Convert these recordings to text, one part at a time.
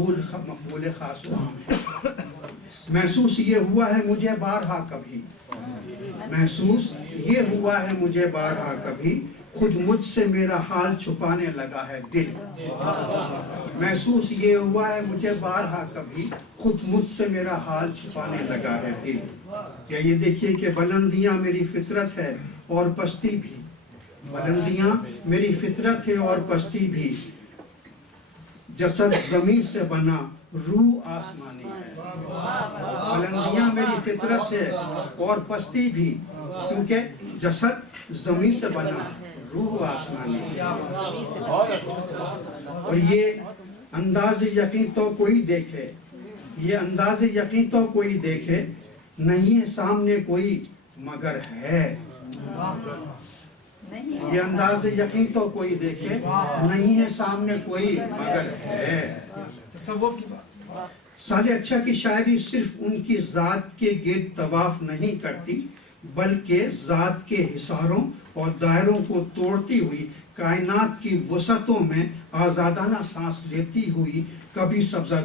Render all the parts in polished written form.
مقبول خاص و عام ہے۔ محسوس یہ ہوا ہے مجھے بارہا کبھی، محسوس یہ ہوا ہے مجھے بارہا کبھی، خود مجھ سے میرا حال چھپانے لگا ہے دل۔ محسوس یہ ہوا ہے مجھے بارہا کبھی، خود مجھ سے میرا حال چھپانے لگا ہے دل۔ یا یہ دیکھیے کہ بلندیاں میری فطرت ہے اور پستی بھی، بلندیاں میری فطرت ہے اور پستی بھی، جسد زمین سے بنا روح آسمانی ہے۔ بلندیاں میری فطرت ہے اور پستی بھی، کیونکہ جسد زمین سے بنا روح آسمانی ہے۔ اور یہ انداز یقین تو کوئی دیکھے، یہ انداز یقین تو کوئی دیکھے، نہیں ہے سامنے کوئی مگر ہے۔ یہ انداز یقین تو کوئی دیکھے، نہیں ہے سامنے کوئی مگر ہے۔ صالح اچھا کی شاعری صرف ان کی ذات کے گرد طواف نہیں کرتی، بلکہ ذات کے حصاروں اور دائروں کو توڑتی ہوئی کائنات کی وسعتوں میں آزادانہ سانس لیتی ہوئی کبھی سبزہ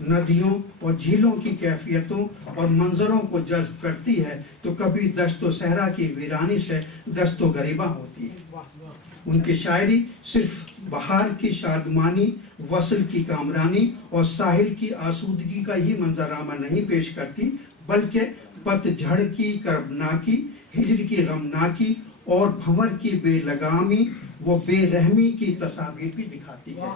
ندیوں اور جھیلوں کی کیفیتوں اور منظروں کو جذب کرتی ہے، تو کبھی دشت و صحرا کی ویرانی سے دست و گریباں ہوتی ہے۔ ان کی شاعری صرف بہار کی شادمانی، وصل کی کامرانی اور ساحل کی آسودگی کا ہی منظرنامہ نہیں پیش کرتی، بلکہ پت جھڑ کی کربناکی، ہجر کی غمناکی اور بھنور کی بے لگامی وہ بے رحمی کی تصاویر بھی دکھاتی ہے۔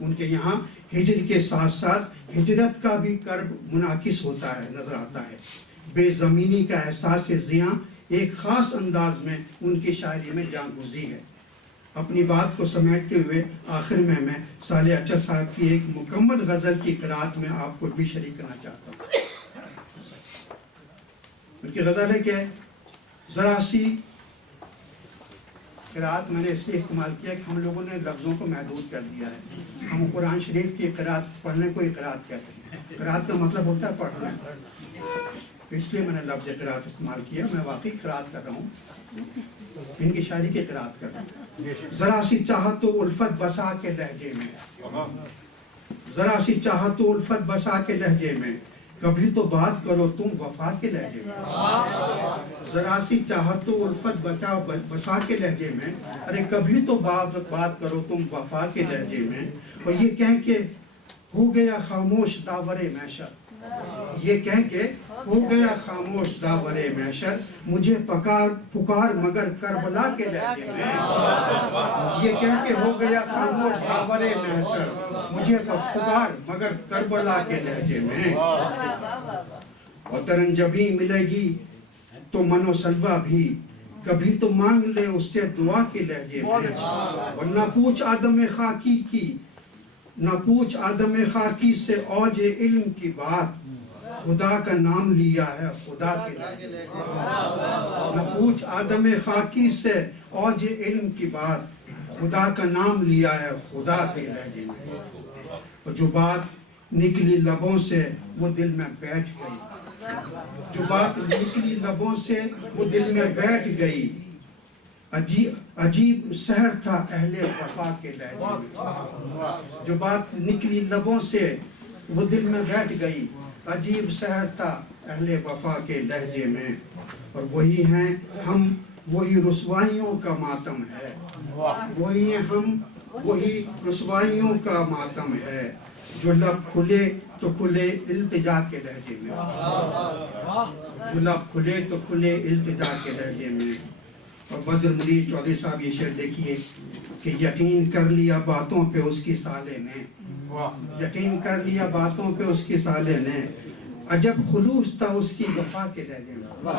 ان کے یہاں ہجر کے ساتھ ساتھ ہجرت کا بھی کرب منعکس ہوتا ہے، نظر آتا ہے۔ بے زمینی کا احساس زیاں ایک خاص انداز میں ان کی شاعری میں جان گزی ہے۔ اپنی بات کو سمیٹتے ہوئے آخر میں صالح اچھا صاحب کی ایک مکمل غزل کی قرأت میں آپ کو بھی شریک کرنا چاہتا ہوں۔ ان کی غزل ہے کہ ذرا سی قرأت میں نے اس لیے استعمال کیا کہ ہم لوگوں نے لفظوں کو محدود کر دیا ہے۔ ہم قرآن شریف کی قرأت پڑھنے کو ہی قرأت کہتے ہیں۔ قرأت کا مطلب ہوتا ہے پڑھنا، اس لیے میں نے لفظ قرأت استعمال کیا۔ میں واقعی قرأت کر رہا ہوں، ان کی شاعری کی قرأت کر رہا ہوں۔ ذرا سی چاہت و الفت بسا کے لہجے میں، ذرا سی چاہت و الفت بسا کے لہجے میں، کبھی تو بات کرو تم وفا کے لہجے میں۔ ذرا سی چاہت و الفت بسا کے لہجے میں، ارے کبھی تو بات کرو تم وفا کے لہجے میں۔ اور یہ کہہ کے ہو گیا خاموش داور محشر، یہ کہہ کے ہو گیا خاموش داور محشر، مجھے پکار مگر کربلا کے لہجے میں۔ یہ کہہ کے ہو گیا خاموش داور محشر، مجھے پکار مگر کربلا کے لہجے میں۔ اور ترنجبی ملے گی تو من و سلوہ بھی، کبھی تو مانگ لے اس سے دعا کے لہجے میں۔ اور نہ پوچھ آدم خاکی کی، نہ پوچھ آدم خاکی سے اوج علم کی بات، خدا کا نام لیا ہے خدا کے لہجے میں۔ نہ پوچھ آدم خاکی سے اوج علم کی بات، خدا کا نام لیا ہے خدا کے لہجے میں۔ اور جو بات نکلی لبوں سے وہ دل میں بیٹھ گئی، جو بات نکلی لبوں سے وہ دل میں بیٹھ گئی، عجیب سحر تھا اہل وفا کے لہجے میں۔ جو بات نکلی لبوں سے وہ دل میں بیٹھ گئی، عجیب سحر تھا اہل وفا کے لہجے میں۔ اور وہی ہیں ہم، وہی رسوائیوں کا ماتم ہے، وہی ہیں ہم، وہی رسوائیوں کا ماتم ہے، جو لب کھلے تو کھلے التجا کے لہجے میں، جو لب کھلے تو کھلے التجا کے لہجے میں۔ اور بدر منیر چودھری صاحب یہ شعر دیکھیے کہ یقین کر لیا باتوں پہ اس کی سالے نے، یقین کر لیا باتوں پہ اس کی سالے نے، عجب خلوص تھا اس کی وفا کے لہجے میں۔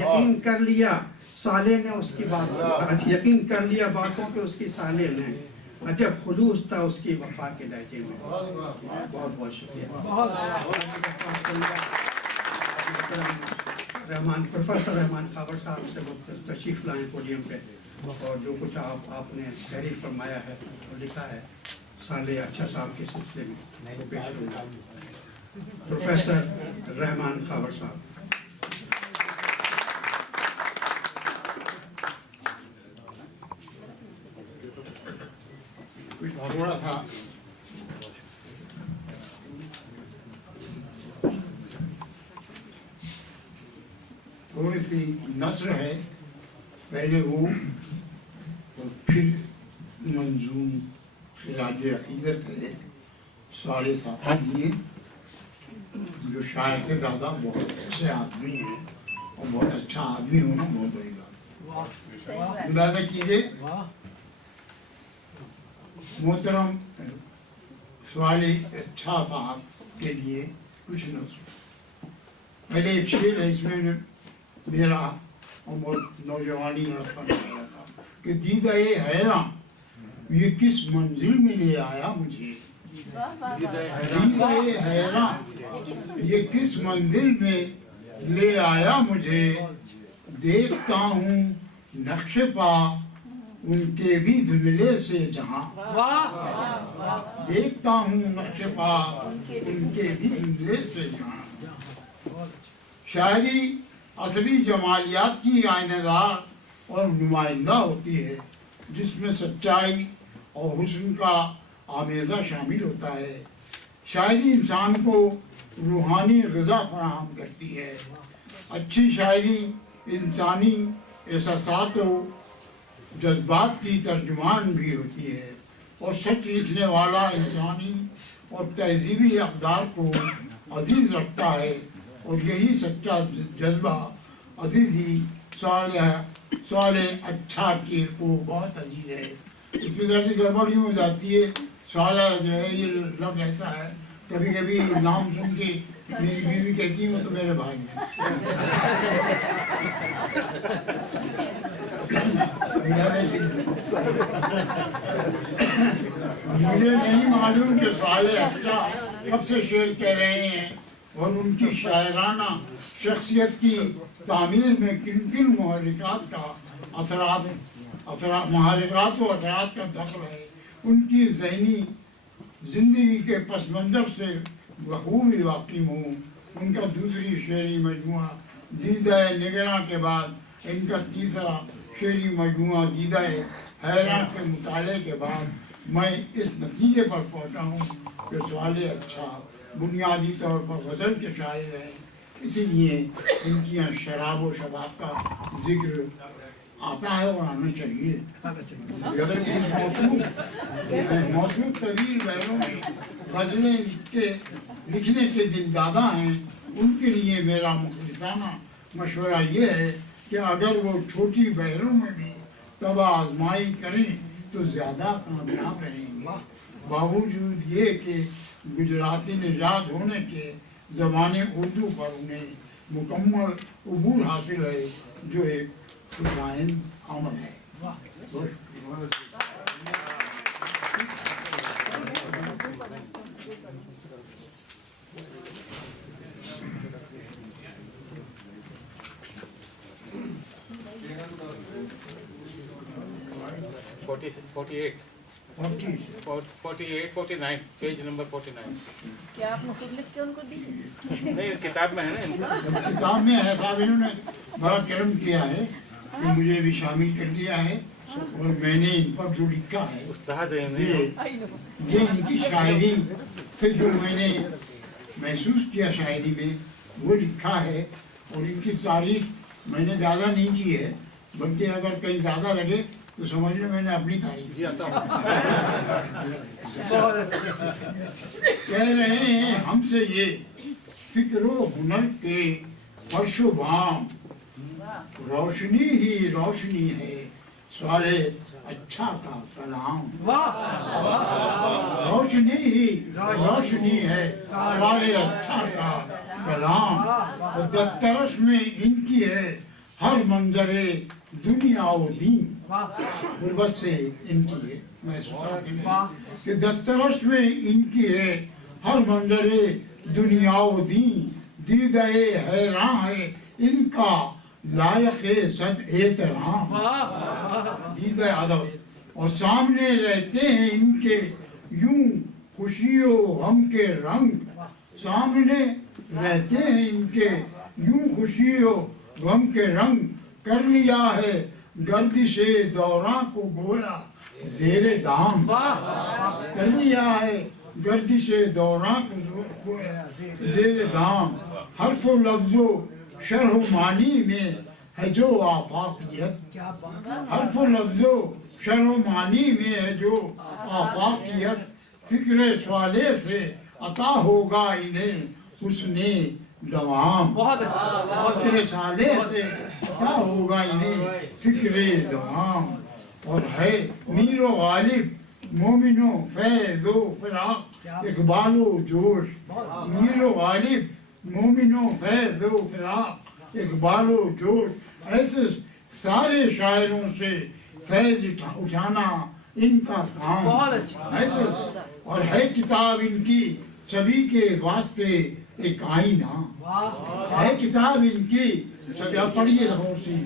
یقین کر لیا سالے نے اس کی بات، یقین کر لیا باتوں پہ اس کی سالے نے، عجب خلوص تھا اس کی وفا کے لہجے میں۔ بہت بہت شکریہ۔ پروفیسر رحمان خاور صاحب سے وہ تشریف لائیں پوڈیم پہ، اور جو کچھ آپ نے تحریر فرمایا ہے اور لکھا ہے صالح اچھا صاحب کے سلسلے میں وہ پیش کروں۔ پروفیسر رحمان خاور صاحب۔ تھوڑا تھا تھوڑی سی نثر ہے پہلے وہ اور پھر منظوم خراج عقیدت ہے سارے ساتھ لیے جو شاعر سے زیادہ بہت اچھے آدمی ہیں اور بہت اچھا آدمی ہونا بہت بڑی بات اندازہ کیجیے محترم سوال اچھا صاحب کے لیے کچھ نہ سو پہلے ایک شعر ہے اس میں میرا اور بہت نوجوانی لڑکا نکلا تھا کہ دیدہ حیراں یہ کس منزل میں لے آیا مجھے دیدہ حیراں یہ کس منزل میں لے آیا مجھے دیکھتا ہوں نقش پا ان کے بھی دھندلے سے جہاں دیکھتا ہوں نقش پا ان کے بھی دھندلے سے جہاں شاعری اصلی جمالیات کی آئینہ دار اور نمائندہ ہوتی ہے جس میں سچائی اور حسن کا آمیزہ شامل ہوتا ہے شاعری انسان کو روحانی غذا فراہم کرتی ہے اچھی شاعری انسانی احساسات و جذبات کی ترجمان بھی ہوتی ہے اور سچ لکھنے والا انسانی اور تہذیبی اقدار کو عزیز رکھتا ہے اور یہی سچا جذبہ عزیزی سوال اچھا کی کو بہت عزیز ہے اس میں ذرا سی گڑبڑ یوں ہو جاتی ہے سوال جو ہے یہ لفظ ایسا ہے کبھی کبھی نام سن کے میری بیوی کہتی ہوں تو میرے بھائی مجھے نہیں معلوم کہ سوال اچھا کب سے شعر کہہ رہے ہیں اور ان کی شاعرانہ شخصیت کی تعمیر میں کن کن محرکات کا محرکات و اثرات کا دخل ہے ان کی ذہنی زندگی کے پس منظر سے بخوبی واقف ہوں ان کا دوسری شعری مجموعہ دیدہ نگراں کے بعد ان کا تیسرا شعری مجموعہ دیدہ حیراں کے مطالعے کے بعد میں اس نتیجے پر پہنچا ہوں کہ سوال اچھا بنیادی طور پر غزل کے شاعر ہیں اسی لیے ان کی یہاں شراب و شباب کا ذکر آتا ہے اور آنا چاہیے اگر موصوف طویل بہروں میں غزلیں لکھنے کے دل دادا ہیں ان کے لیے میرا مخلصانہ مشورہ یہ ہے کہ اگر وہ چھوٹی بہروں میں بھی طبع آزمائی کریں تو زیادہ کامیاب رہیں گے باوجود یہ کہ گجراتی نژاد ہونے کے زبان اردو پر انہیں مکمل عبور حاصل ہے جو ایک خدائن عمل ہے پیج نمبر 49 کیا آپ نے خود لکھ کے ان کو دی؟ نہیں کتاب میں ہے نا کتاب میں ہے صاحب انہوں نے بڑا کرم کیا ہے کہ مجھے بھی شامل کر لیا ہے اور میں نے ان پر جو لکھا ہے استاد یہ ان کی شاعری سے جو میں نے محسوس کیا شاعری میں وہ لکھا ہے اور ان کی تعریف میں نے زیادہ نہیں کی ہے بلکہ اگر کہیں زیادہ لگے تو سمجھ لیں میں نے اپنی تعریف کی کہہ رہے ہیں ہم سے یہ فکر و ہنر کے فرش و بام روشنی ہی روشنی ہے سوال اچھا کا کلام روشنی ہی روشنی ہے سوال اچھا کا کلام اور دسترس میں ان کی ہے ہر منظر دنیا و دین غربت سے ان کی ہے محسوسات کہ دسترس میں ان کی ہے ہر منظر دنیا و دین دیدہ حیراں ہے ان کا لائق صد احترام دیدہ ادب اور سامنے رہتے ہیں ان کے یوں خوشی و غم کے رنگ سامنے رہتے ہیں ان کے یوں خوشی و غم کے رنگ کر لیا ہے گردش دوراں کو گویا زیر دام کر لیا ہے گردش دوران کو زیر دام حرف و لفظ و شرح و معنی میں ہے جو آفاقیت حرف و لفظ و شرح و معنی میں ہے جو آفاقیت فکر سوالے سے عطا ہوگا انہیں حسن دوام فکر سوالے سے عطا ہوگا انہیں فکر دوام اور ہے میر و غالب مومن و فیض و فراق اقبال و جوش میر و غالب مومن و فیض و فراق اقبال و جوش ایسے سارے شاعروں سے فیض اٹھانا ان کا کام ایسے اور ہے کتاب ان کی سبھی کے واسطے ایک آئینہ ہے کتاب ان کی سبھی آپ پڑھیے لاہور سے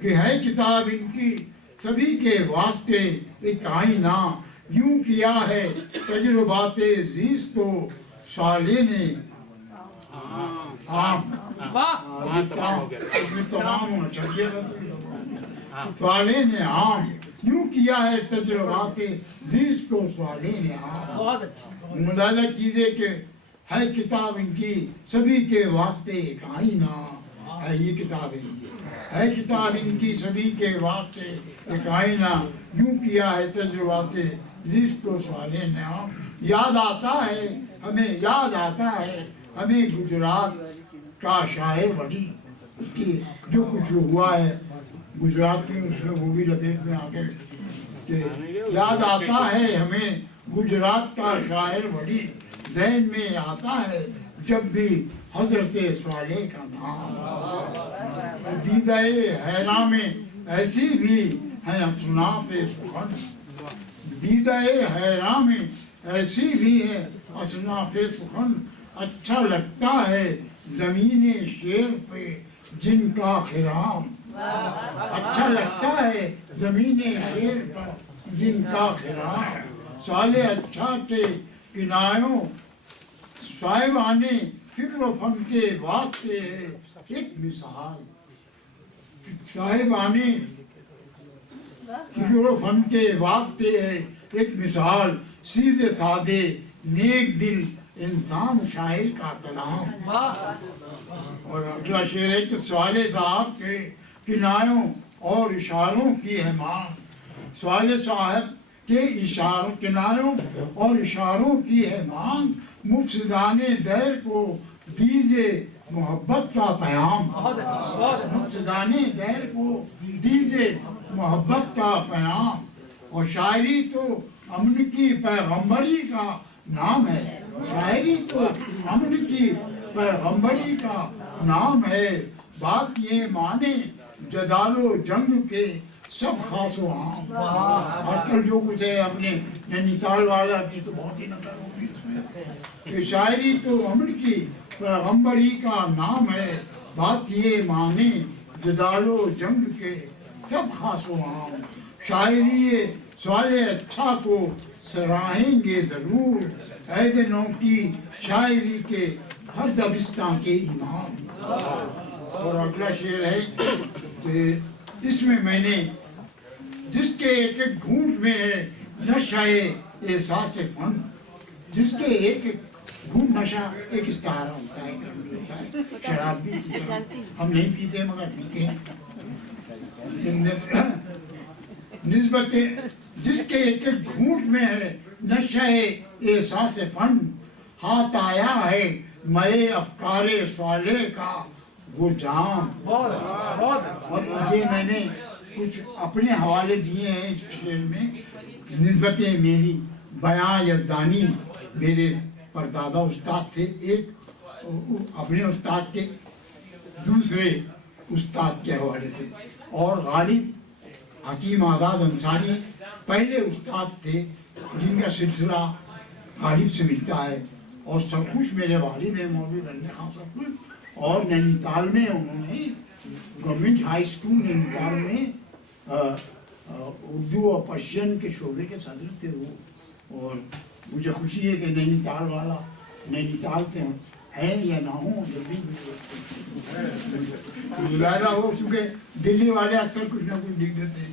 کہ ہے کتاب ان کی سبھی کے واسطے ایک آئینہ یوں کیا ہے تجربات زیست و صالح نے صالح نے عام یوں کیا ہے تجربات زیست و صالح نے عام مدازہ کیجئے کہ ہے کتاب ان کی سبھی کے واسطے ایک آئینہ ہے یہ کتاب ان کی ہے کتاب ان کی سبھی کے واسطے ایک آئینہ یوں کیا ہے تجربات زیست و صالح نے عام یاد آتا ہے ہمیں گجرات کا شاعر وڈی اس کی جو کچھ ہوا ہے گجرات میں اس میں وہ بھی لپیٹ میں آ گئے کہ یاد آتا ہے ہمیں گجرات کا شاعر وڈی ذہن میں آتا ہے جب بھی حضرت صالح کا نام دیدہ حیرام میں ایسی بھی ہیں اصناف سخن دیدہ حیرام میں ایسی بھی ہے اصناف سخن اچھا لگتا ہے زمین شیر پہ جن کا خرام اچھا لگتا ہے زمین شیر پر جن کا خرام صالح اچھا کے کنایوں صاحبانے فکر و فن کے واسطے ہے ایک مثال صاحبانے فکر و فن کے واسطے ہے ایک مثال سیدھے سادے نیک دل انسان شاعر کا کلام اور اگلا شعر ہے کہ صالح صاحب کے کنایوں اور اشاروں کی ہے مانگ صالح صاحب کے اشاروں کنایوں اور اشاروں کی ہے مانگ مفسدان دیر کو دیجئے محبت کا پیام مفسدان دیر کو دیجئے محبت کا پیام اور شاعری تو امن کی پیغمبری کا نام ہے شاعری تو امن کی پیغمبری کا نام ہے بات یہ مانے جدال و جنگ کے سب خاص و عام اور کل جو کچھ ہے اپنے نینیتال والا کی تو بہت ہی نظر ہوگی اس میں کہ شاعری تو امن کی پیغمبری کا نام ہے بات یہ مانے جدال و جنگ کے سب خاص و عام شاعری صالح اچھا کو سراہیں گے ضرور عید نو کی شاعری کے ہر دبستان کے امام اور اگلا شعر ہے کہ اس میں نے جس کے ایک ایک گھونٹ میں ہے نشہ احساس فن جس کے ایک ایک گھونٹ نشہ ایک استعارہ ہوتا ہے شراب بھی ہم نہیں پیتے مگر پیتے ہیں نسبت جس کے ایک ایک گھونٹ میں ہے نشہ احساس فن ہاتھ آیا ہے میں افکار صالح کا وہ جام اور یہ میں نے کچھ اپنے حوالے دیے ہیں اس شعر میں نسبتیں میری بیاں یزدانی میرے پردادا استاد تھے ایک اپنے استاد کے دوسرے استاد کے حوالے سے اور غالب حکیم آزاد انصاری پہلے استاد تھے جن کا سلسلہ غالب سے ملتا ہے اور سرخوش میرے والد ہیں مولوی رنجے خان سرخوش اور نینیتال میں انہوں نے گورنمنٹ ہائی اسکول نینیتال میں اردو اور پرشین کے شعبے کے صدر تھے وہ اور مجھے خوشی ہے کہ نینیتال والا نینیتال کے ہیں یا نہ ہوں جلدی بلایا ہو کیونکہ دلی والے اکثر کچھ نہ کچھ لکھ دیتے ہیں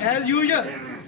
As usual.